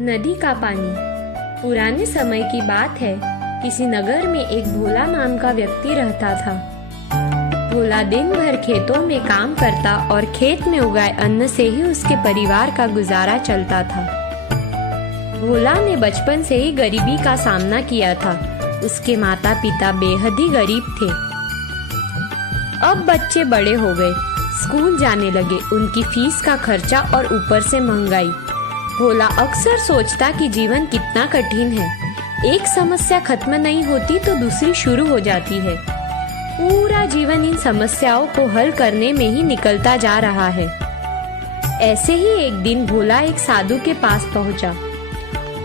नदी का पानी। पुराने समय की बात है। किसी नगर में एक भोला नाम का व्यक्ति रहता था। भोला दिन भर खेतों में काम करता और खेत में उगाए अन्न से ही उसके परिवार का गुजारा चलता था। भोला ने बचपन से ही गरीबी का सामना किया था। उसके माता पिता बेहद ही गरीब थे। अब बच्चे बड़े हो गए, स्कूल जाने लगे, उनकी फीस का खर्चा और ऊपर से महंगाई। भोला अक्सर सोचता कि जीवन कितना कठिन है। एक समस्या खत्म नहीं होती तो दूसरी शुरू हो जाती है। पूरा जीवन इन समस्याओं को हल करने में ही निकलता जा रहा है। ऐसे ही एक दिन भोला एक साधु के पास पहुंचा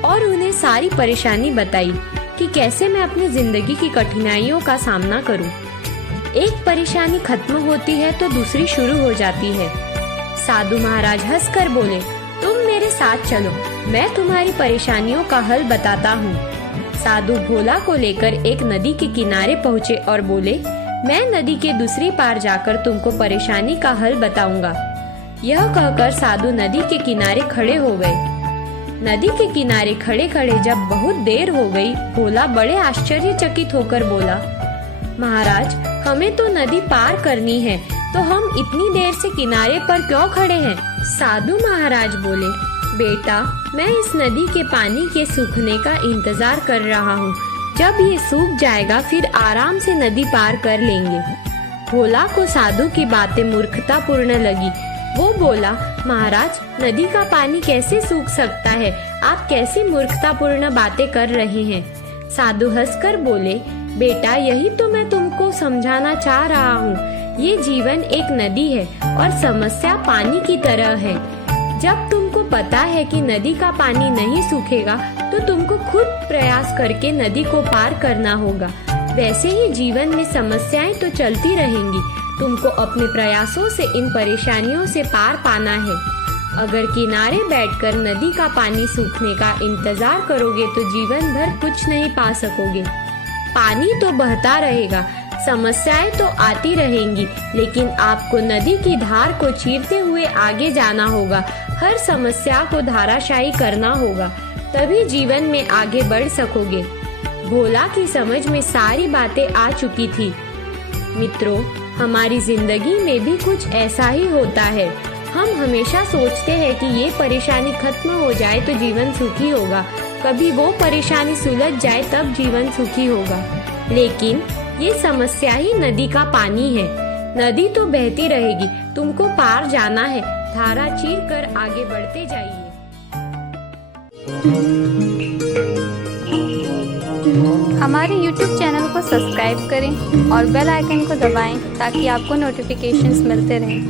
और उन्हें सारी परेशानी बताई कि कैसे मैं अपनी जिंदगी की कठिनाइयों का सामना करूं। एक परेशानी खत्म होती है तो दूसरी शुरू हो जाती है। साधु महाराज हंसकर बोले, तुम मेरे साथ चलो, मैं तुम्हारी परेशानियों का हल बताता हूँ। साधु भोला को लेकर एक नदी के किनारे पहुँचे और बोले, मैं नदी के दूसरी पार जाकर तुमको परेशानी का हल बताऊंगा। यह कहकर साधु नदी के किनारे खड़े हो गए। नदी के किनारे खड़े खड़े जब बहुत देर हो गई, भोला बड़े आश्चर्यचकित होकर बोला, महाराज, हमें तो नदी पार करनी है, तो हम इतनी देर से किनारे पर क्यों खड़े हैं? साधु महाराज बोले, बेटा, मैं इस नदी के पानी के सूखने का इंतजार कर रहा हूँ। जब ये सूख जाएगा फिर आराम से नदी पार कर लेंगे। भोला को साधु की बातें मूर्खतापूर्ण लगी। वो बोला, महाराज, नदी का पानी कैसे सूख सकता है? आप कैसी मूर्खतापूर्ण बातें कर रहे हैं? साधु हंसकर बोले, बेटा, यही तो मैं तुमको समझाना चाह रहा हूँ। ये जीवन एक नदी है और समस्या पानी की तरह है। जब तुमको पता है कि नदी का पानी नहीं सूखेगा तो तुमको खुद प्रयास करके नदी को पार करना होगा। वैसे ही जीवन में समस्याएं तो चलती रहेंगी। तुमको अपने प्रयासों से इन परेशानियों से पार पाना है। अगर किनारे बैठकर नदी का पानी सूखने का इंतजार करोगे तो जीवन भर कुछ नहीं पा सकोगे। पानी तो बहता रहेगा, समस्याएं तो आती रहेंगी, लेकिन आपको नदी की धार को चीरते हुए आगे जाना होगा। हर समस्या को धाराशायी करना होगा, तभी जीवन में आगे बढ़ सकोगे। भोला की समझ में सारी बातें आ चुकी थी। मित्रों, हमारी जिंदगी में भी कुछ ऐसा ही होता है। हम हमेशा सोचते हैं कि ये परेशानी खत्म हो जाए तो जीवन सुखी होगा, कभी वो परेशानी सुलझ जाए तब जीवन सुखी होगा। लेकिन ये समस्या ही नदी का पानी है। नदी तो बहती रहेगी, तुमको पार जाना है। धारा चीर कर आगे बढ़ते जाइए। हमारे YouTube चैनल को सब्सक्राइब करें और बेल आइकन को दबाएं ताकि आपको नोटिफिकेशंस मिलते रहें।